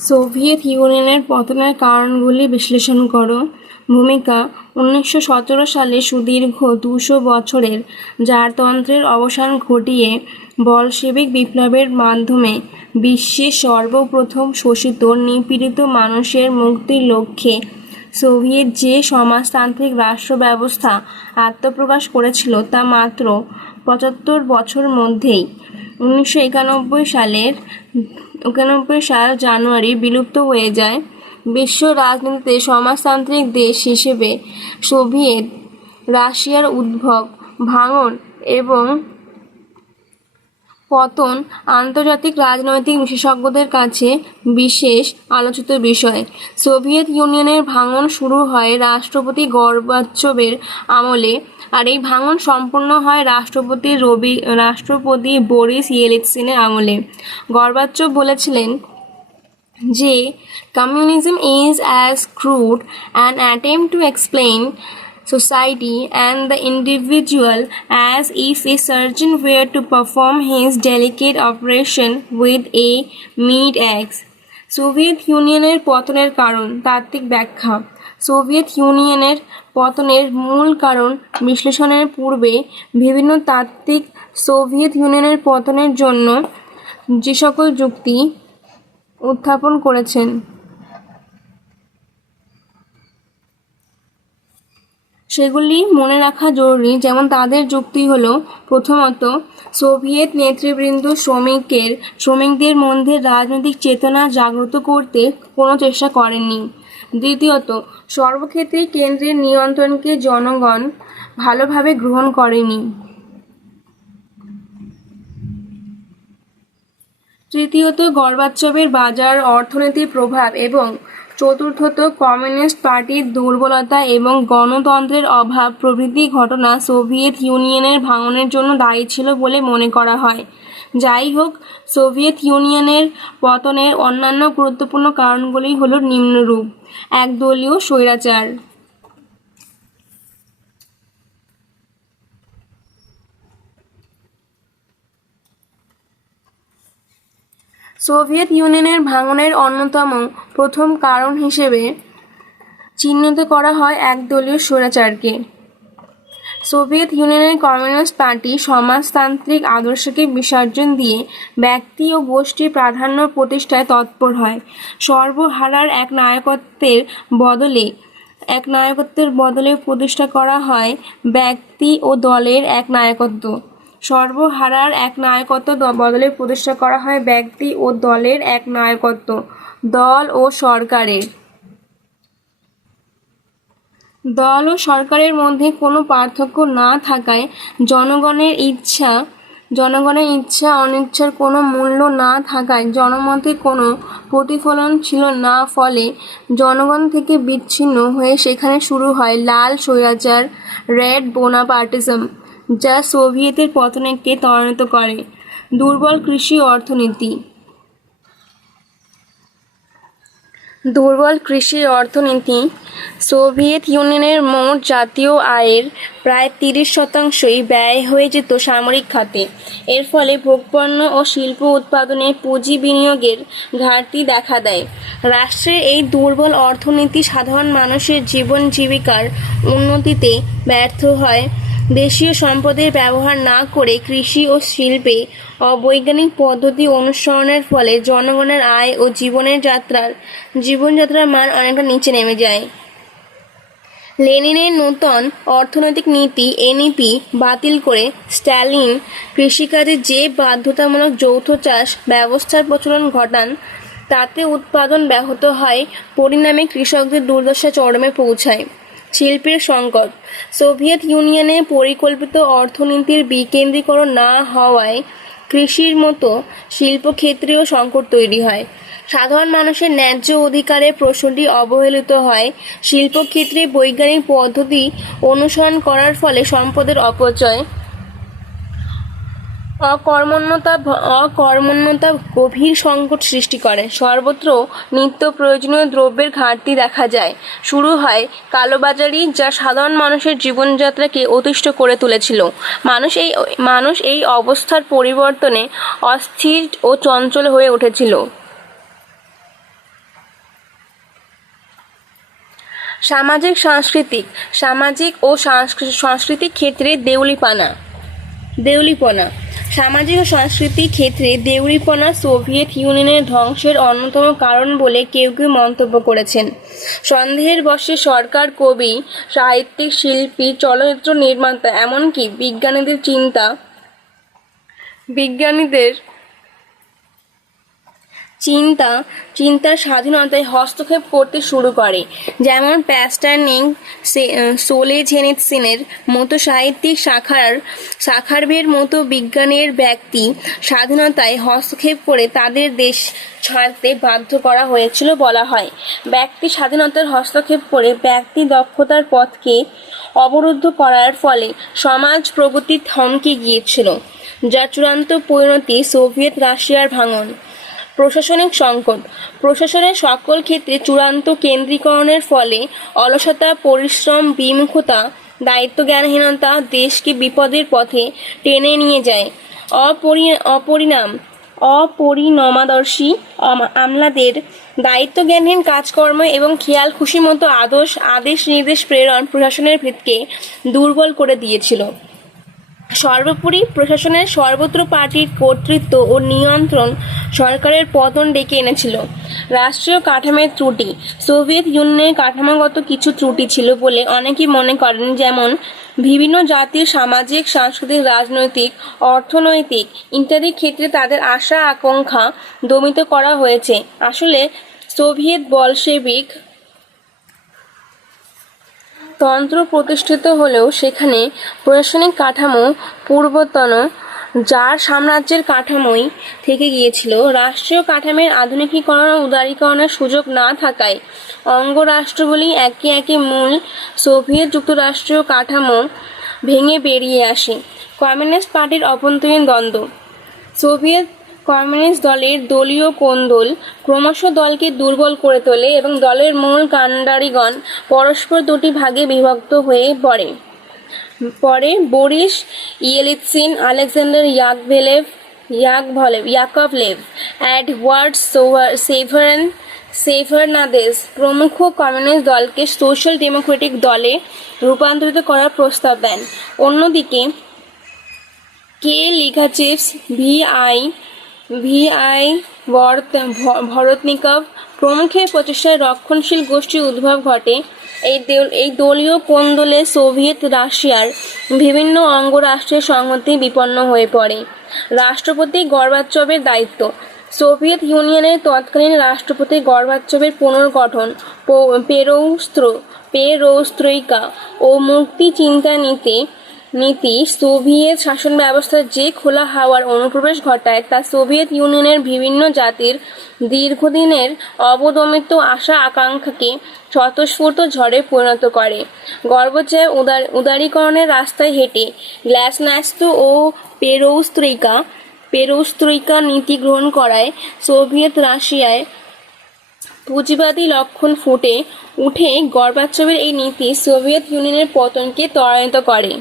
Soviet ইউনিয়নের পতনের কারণগুলি বিশ্লেষণ করো। ভূমিকা, উনিশশো সতেরো সালে সুদীর্ঘ দুশো বছরের জারতন্ত্রের অবসান ঘটিয়ে বলশেবিক বিপ্লবের মাধ্যমে বিশ্বের সর্বপ্রথম শোষিত নিপীড়িত মানুষের মুক্তির লক্ষ্যে সোভিয়েত যে সমাজতান্ত্রিক রাষ্ট্র ব্যবস্থা আত্মপ্রকাশ করেছিল তা মাত্র পঁচাত্তর বছর মধ্যেই উনিশশো একানব্বই সালের একানব্বই সাল জানুয়ারি বিলুপ্ত হয়ে যায়। বিশ্ব রাজনীতিতে সমাজতান্ত্রিক দেশ হিসেবে সোভিয়েত রাশিয়ার উদ্ভব, ভাঙন এবং পতন আন্তর্জাতিক রাজনৈতিক বিশেষজ্ঞদের কাছে বিশেষ আলোচিত বিষয়। সোভিয়েত ইউনিয়নের ভাঙন শুরু হয় রাষ্ট্রপতি গর্বাচবের আমলে আর এই ভাঙন সম্পূর্ণ হয় রাষ্ট্রপতি রবি, রাষ্ট্রপতি বরিস ইয়েলিৎসিনের আমলে গর্বাচব বলেছিলেন যে, communism is as crude an attempt to explain society and the individual as if a surgeon were to perform his delicate operation with a meat axe. Soviet ইউনিয়নের পতনের কারণ, তাত্ত্বিক ব্যাখ্যা সোভিয়েত ইউনিয়নের পতনের মূল কারণ বিশ্লেষণের পূর্বে বিভিন্ন তাত্ত্বিক সোভিয়েত ইউনিয়নের পতনের জন্য যে সকল যুক্তি উত্থাপন করেছেন। সেগুলি মনে রাখা জরুরি, যেমন তাদের যুক্তি হলো, প্রথমত, সোভিয়েত নেতৃবৃন্দ শ্রমিকের, শ্রমিকদের মধ্যে রাজনৈতিক চেতনা জাগ্রত করতে কোনো চেষ্টা করেননি। দ্বিতীয়ত সর্বক্ষেত্রে কেন্দ্রের নিয়ন্ত্রণকে জনগণ ভালোভাবে গ্রহণ করেনি। তৃতীয়ত গর্বাচ্ছবের বাজার অর্থনীতির প্রভাব এবং চতুর্থত কমিউনিস্ট পার্টির দুর্বলতা এবং গণতন্ত্রের অভাব প্রভৃতি ঘটনা সোভিয়েত ইউনিয়নের ভাঙনের জন্য দায়ী ছিল বলে মনে করা হয়। যাই হোক, সোভিয়েত ইউনিয়নের পতনের অন্যান্য গুরুত্বপূর্ণ কারণগুলি হল নিম্নরূপ। একদলীয় স্বৈরাচার। সোভিয়েত ইউনিয়নের ভাঙনের অন্যতম প্রথম কারণ হিসেবে চিহ্নিত করা হয় একদলীয় স্বৈরাচারকে। সোভিয়েত ইউনিয়নের কমিউনিস্ট পার্টি সমাজতান্ত্রিক আদর্শকে বিসর্জন দিয়ে ব্যক্তি ও গোষ্ঠীর প্রাধান্য প্রতিষ্ঠায় তৎপর হয়। সর্বহারার এক নায়কত্বের বদলে, এক নায়কত্বের বদলে প্রতিষ্ঠা করা হয় ব্যক্তি ও দলের এক নায়কত্ব। সর্বহারার এক নায়কত্ব বদলে প্রতিষ্ঠা করা হয় ব্যক্তি ও দলের এক নায়কত্ব, দল ও সরকারের। দল ও সরকারের মধ্যে কোনো পার্থক্য না থাকায় জনগণের ইচ্ছা জনগণের ইচ্ছা অনিচ্ছার কোনো মূল্য না থাকায় জনমতে কোনো প্রতিফলন ছিল না, ফলে জনগণ থেকে বিচ্ছিন্ন হয়ে সেখানে শুরু হয় লাল স্বৈরাচার রেড বোনাপার্টিজম যা সোভিয়েতের পতনকে ত্বরান্বিত করে। দুর্বল কৃষি অর্থনীতি। দুর্বল কৃষি অর্থনীতি, সোভিয়েত ইউনিয়নের মোট জাতীয় আয়ের প্রায় তিরিশ শতাংশই ব্যয় হয়ে যেত সামরিক খাতে। এর ফলে ভোগপণ্য ও শিল্প উৎপাদনে পুঁজি বিনিয়োগের ঘাটতি দেখা দেয়। রাষ্ট্রের এই দুর্বল অর্থনীতি সাধারণ মানুষের জীবন জীবিকার উন্নতিতে ব্যর্থ হয় দেশীয় সম্পদের ব্যবহার না করে কৃষি ও শিল্পে অবৈজ্ঞানিক পদ্ধতি অনুসরণের ফলে জনগণের আয় ও জীবনের যাত্রার জীবনযাত্রার মান অনেকটা নিচে নেমে যায়। লেনিনের নূতন অর্থনৈতিক নীতি, এনইপি, বাতিল করে স্ট্যালিন কৃষিকাজে যে বাধ্যতামূলক যৌথ চাষ ব্যবস্থার প্রচলন ঘটান, তাতে উৎপাদন ব্যাহত হয়, পরিণামে কৃষকদের দুর্দশা চরমে পৌঁছায়। শিল্পের সংকট। সোভিয়েত ইউনিয়নে পরিকল্পিত অর্থনীতির বিকেন্দ্রীকরণ না হওয়ায় কৃষির মতো শিল্পক্ষেত্রেও সংকট তৈরি হয়। সাধারণ মানুষের ন্যায্য অধিকারের প্রশ্নটি অবহেলিত হয়। শিল্পক্ষেত্রে বৈজ্ঞানিক পদ্ধতি অনুসরণ করার ফলে সম্পদের অপচয় অকর্মণ্যতা অকর্মণ্যতা গভীর সংকট সৃষ্টি করে। সর্বত্র নিত্য প্রয়োজনীয় দ্রব্যের ঘাটতি দেখা যায়। শুরু হয় কালোবাজারি, যা সাধারণ মানুষের জীবনযাত্রাকে অতিষ্ঠ করে তুলেছিল। মানুষ এই মানুষ এই অবস্থার পরিবর্তনে অস্থির ও চঞ্চল হয়ে উঠেছিল। সামাজিক, সাংস্কৃতিক, সামাজিক ও সাংস্কৃতিক ক্ষেত্রে দেউলিপানা। দেউলিপনা। সামাজিক ও সাংস্কৃতিক ক্ষেত্রে দেউরিপনা সোভিয়েত ইউনিয়নের ধ্বংসের অন্যতম কারণ বলে কেউ কেউ মন্তব্য করেছেন। সন্দেহের বর্ষে সরকার, কবি, সাহিত্যিক, শিল্পী, চলচ্চিত্র নির্মাতা, এমনকি বিজ্ঞানীদের চিন্তা, বিজ্ঞানীদের চিন্তা, চিন্তার স্বাধীনতায় হস্তক্ষেপ করতে শুরু করে। যেমন প্যাস্টার্নিং সোলেঝেনিৎসিনের মতো সাহিত্যিক শাখার শাখারভের মতো বিজ্ঞানের ব্যক্তি স্বাধীনতায় হস্তক্ষেপ করে তাদের দেশ ছাড়তে বাধ্য করা হয়েছিল বলা হয়। ব্যক্তি স্বাধীনতার হস্তক্ষেপ করে ব্যক্তি দক্ষতার পথকে অবরুদ্ধ করার ফলে সমাজ প্রগতি থমকে গিয়েছিল যার চূড়ান্ত পরিণতি সোভিয়েত রাশিয়ার ভাঙন। প্রশাসনিক সংকট। প্রশাসনের সকল ক্ষেত্রে চূড়ান্ত কেন্দ্রীকরণের ফলে অলসতা, পরিশ্রম, বিমুখতা দায়িত্ব জ্ঞানহীনতা দেশকে বিপদের পথে টেনে নিয়ে যায়। অপরি, অপরিণাম, অপরিণমাদর্শী আম- আমলাদের দায়িত্বজ্ঞানহীন কাজকর্ম এবং খেয়াল খুশি মতো আদর্শ আদেশ নির্দেশ প্রেরণ প্রশাসনের ভিতকে দুর্বল করে দিয়েছিল। সর্বোপরি প্রশাসনের সর্বত্র পার্টির কর্তৃত্ব ও নিয়ন্ত্রণ সরকারের পতন ডেকে এনেছিল। রাষ্ট্রীয় কাঠামোর ত্রুটি, সোভিয়েত ইউনিয়নের কাঠামোগত কিছু ত্রুটি ছিল বলে অনেকেই মনে করেন, যেমন বিভিন্ন জাতির সামাজিক, সাংস্কৃতিক, রাজনৈতিক, অর্থনৈতিক ইত্যাদি ক্ষেত্রে তাদের আশা, আকাঙ্ক্ষা দমিত করা হয়েছে। আসলে সোভিয়েত বলশেবিক তন্ত্র প্রতিষ্ঠিত হলেও সেখানে প্রশাসনিক কাঠামো পূর্বতন, যার সাম্রাজ্যের কাঠামোই থেকে গিয়েছিল। রাষ্ট্রীয় কাঠামোর আধুনিকীকরণ ও উদারীকরণের সুযোগ না থাকায় অঙ্গরাষ্ট্রগুলি একে একে মূল সোভিয়েত যুক্তরাষ্ট্রীয় কাঠামো ভেঙে বেরিয়ে আসে। কমিউনিস্ট পার্টির অভ্যন্তরীণ দ্বন্দ্ব। সোভিয়েত কমিউনিস্ট দলের দলীয় কোন্দল ক্রমশ দলকে দুর্বল করে তোলে এবং দলের মূল কাণ্ডারিগণ পরস্পর দুটি ভাগে বিভক্ত হয়ে পড়ে। পরে Boris, Yeltsin, Alexander Yakovlev Yakovlev Yakovlev Eduard sober, সেভারেন, সেভারনাদেস প্রমুখ কমিউনিস্ট দলকে সোশ্যাল ডেমোক্রেটিক দলে রূপান্তরিত করার প্রস্তাব দেন। অন্যদিকে কে লিখাচিভস ভিআই ভিআই ভরতনিকভ প্রমুখের প্রচেষ্টায় রক্ষণশীল গোষ্ঠীর উদ্ভব ঘটে। এই এই দলীয় কোন্দলে সোভিয়েত রাশিয়ার বিভিন্ন অঙ্গরাষ্ট্রের সংহতি বিপন্ন হয়ে পড়ে। রাষ্ট্রপতি গর্বাচবের দায়িত্ব। সোভিয়েত ইউনিয়নের তৎকালীন রাষ্ট্রপতি গর্বাচবের পুনর্গঠন পেরৌস্ত্র, পেরৌস্ত্রৈকা ও মুক্তি চিন্তা নীতি নীতি সোভিয়েত শাসন ব্যবস্থার যে খোলা হাওয়ার অনুপ্রবেশ ঘটায়, তা সোভিয়েত ইউনিয়নের বিভিন্ন জাতির দীর্ঘদিনের অবদমিত আশা আকাঙ্ক্ষাকে স্বতঃস্ফূর্ত ঝড়ে পরিণত করে। গর্বচয় উদার, উদারীকরণের রাস্তায় হেঁটে গ্ল্যাসন্যাস্ত ও পেরৌস্ত্রিকা পেরৌস্ত্রিকা নীতি গ্রহণ করায় সোভিয়েত রাশিয়ায় পুঁজিবাদী লক্ষণ ফুটে উঠে গর্বাচবের এই নীতি সোভিয়েত ইউনিয়নের পতনকে ত্বরান্বিত করে।